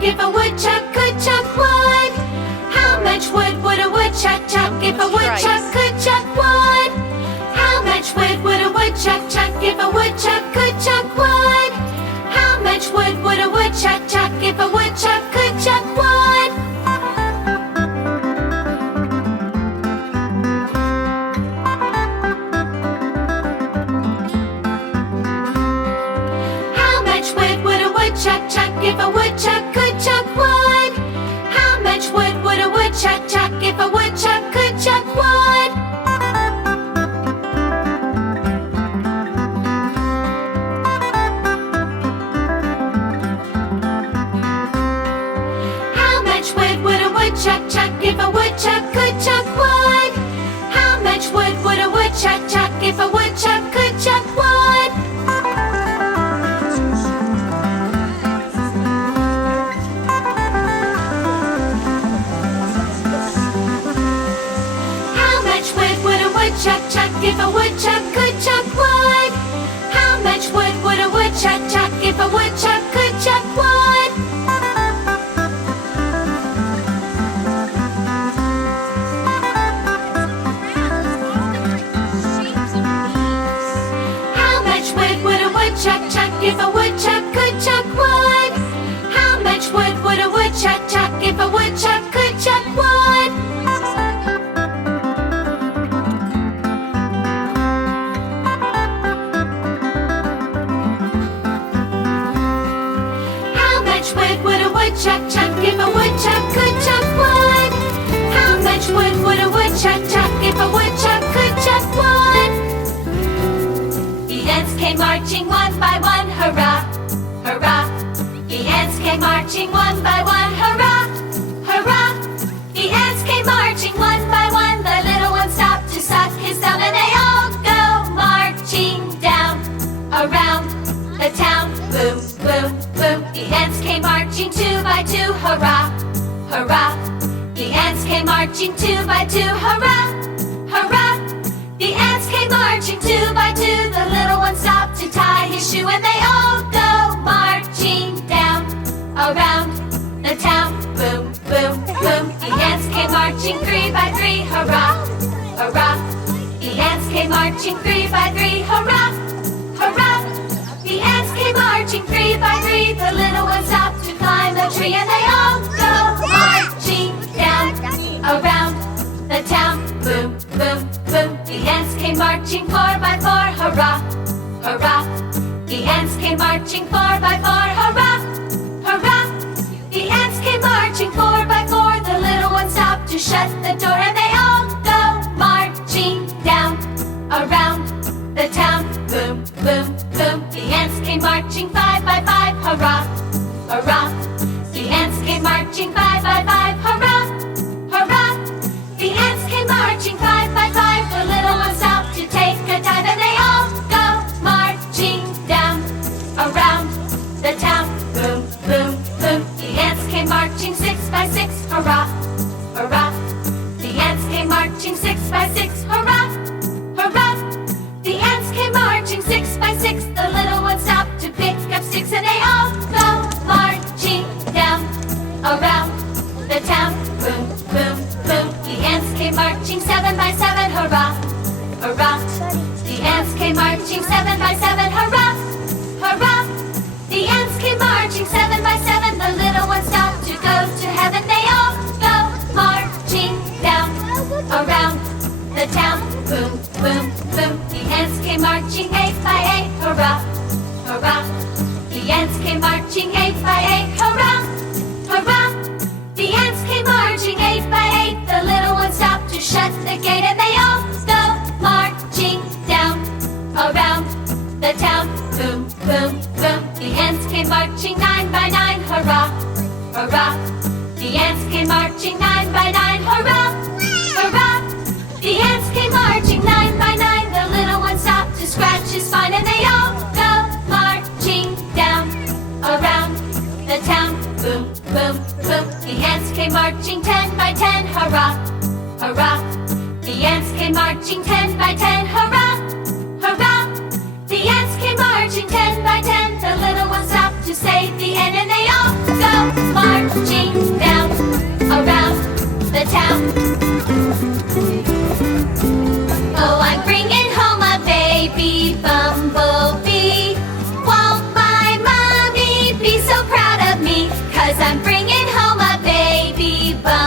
if a woodchuck could chuck wood? How much wood would a woodchuck chuck if a woodchuck could chuck wood? How much wood would a woodchuck chuck if a woodchuck could chuck wood? How much wood would a woodchuck chuck if a woodchuck could chuck wood? How much wood would a woodchuck chuck if a woodchuck could chuck wood? How much wood would a woodchuck chuck if a woodchuck could chuck wood? How much wood would a woodchuck chuck if a woodchuck could chuck wood? How much wood would a woodchuck chuck if a woodchuck could chuck wood? How much wood would a woodchuck chuck if a woodchuck could chuck wood? How much wood would a woodchuck chuck if a woodchuck could chuck wood? How much wood would a woodchuck chuck if a woodchuck could chuck wood? How much wood would a woodchuck chuck if a woodchuck could chuck wood? How much wood would a woodchuck chuck if a woodchuck could chuck wood? How much wood would a woodchuck chuck if a woodchuck could chuck wood? The ants came marching one by one, hurrah, hurrah. The ants came marching one by one, hurrah, hurrah. The ants came marching one by one. The little one stopped to suck his thumb, and they all go marching down around the town. Boom, boom, boom. The ants came marching two by two, hurrah, hurrah. The ants came marching two by two, hurrah, hurrah. The ants came marching two by two. The little one stopped to tie his shoe, and they all go marching down around the town. Boom, boom, boom. The ants came marching three by three, hurrah, hurrah. The ants came marching three by three, hurrah, hurrah. The ants came marching three by three. The little one stopped to climb a tree, and they all go marching down around the town. Boom, boom, boom. The ants came marching four by four, hurrah, hurrah. The ants came marching four by four, hurrah, hurrah. The ants came marching four by four. The little one stopped to shut the door, and they all go marching down around the town. Boom, boom, boom. The ants came marching five by five, hurrah, hurrah. The ants came marching five by five, hurrah, hurrah. The ants came marching five by five. The little one stopped to take a dive, and they all go marching down around the town. Boom, boom, boom. The ants came marching six by six, hurrah, hurrah. The ants came marching six by six, hurrah, hurrah. The ants came marching six by six. The little one stopped to pick up sticks, and they all go marching down around the town. Boom, boom, boom. The ants came marching seven by seven, hurrah, hurrah. The ants came marching seven by seven, hurrah, hurrah. The ants came marching seven by seven. The little one stopped to go to heaven. They all go marching down around the town. Boom, boom, boom. The ants came marching eight by eight, hurrah, hurrah. The ants came marching eight by eight, hurrah, hurrah. The ants came marching eight by eight. The little one stopped to shut the gate, and they all go marching down around the town. Boom, boom, boom. The ants came marching nine by nine, hurrah, hurrah. The ants came marching nine by nine, hurrah, hurrah. The ants came marching nine by nine. The little one stopped to scratch his spine, and they all go marching down around the town. Boom, boom, boom. The ants came marching 10 by 10, hurrah, hurrah. The ants came marching 10 by 10, hurrah, hurrah. The ants came marching 10 by 10. The little one stopped to say the end, and they all go marching.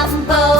rumble.